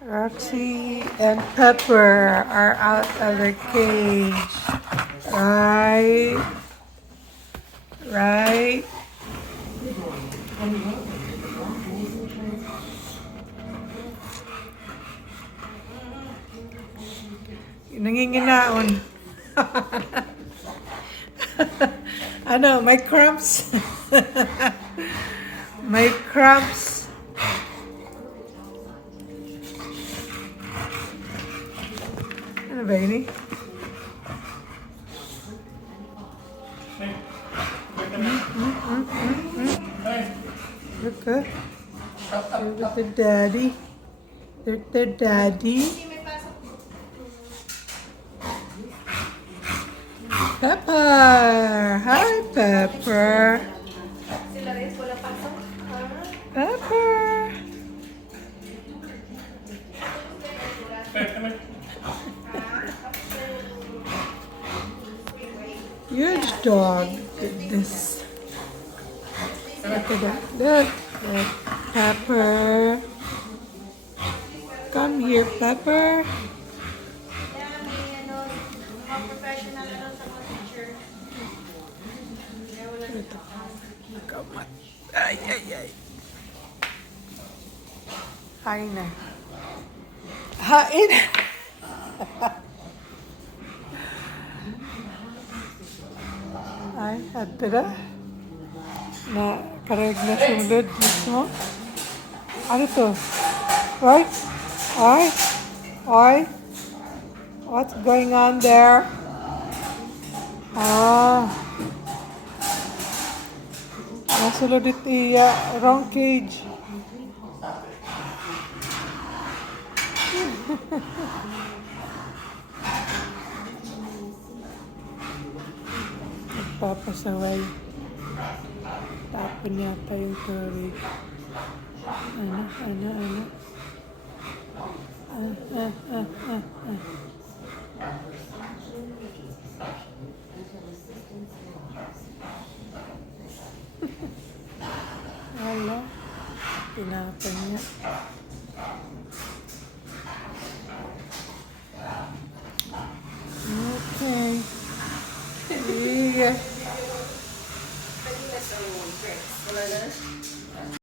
Roxy and Pepper are out of the cage. Right? Right? Nanginginaon. Ano, may cramps. May cramps. Ano ba ini? Look at the daddy. Look at the daddy. Pepper! Hi, Pepper! Pepper! Huge dog. Goodness. Look at that. Look. Look. Pepper. Come here, Pepper. Ay, ay, ay. Hain na. Hain! Ay, ato na. Kareg na sulod mismo. Ano to? Right? Ay? Ay? What's going on there? Nasulod ito wrong cage. Nagpapasaway. Tapon yata yung tubig. Ano? Wala. Tinapon niya.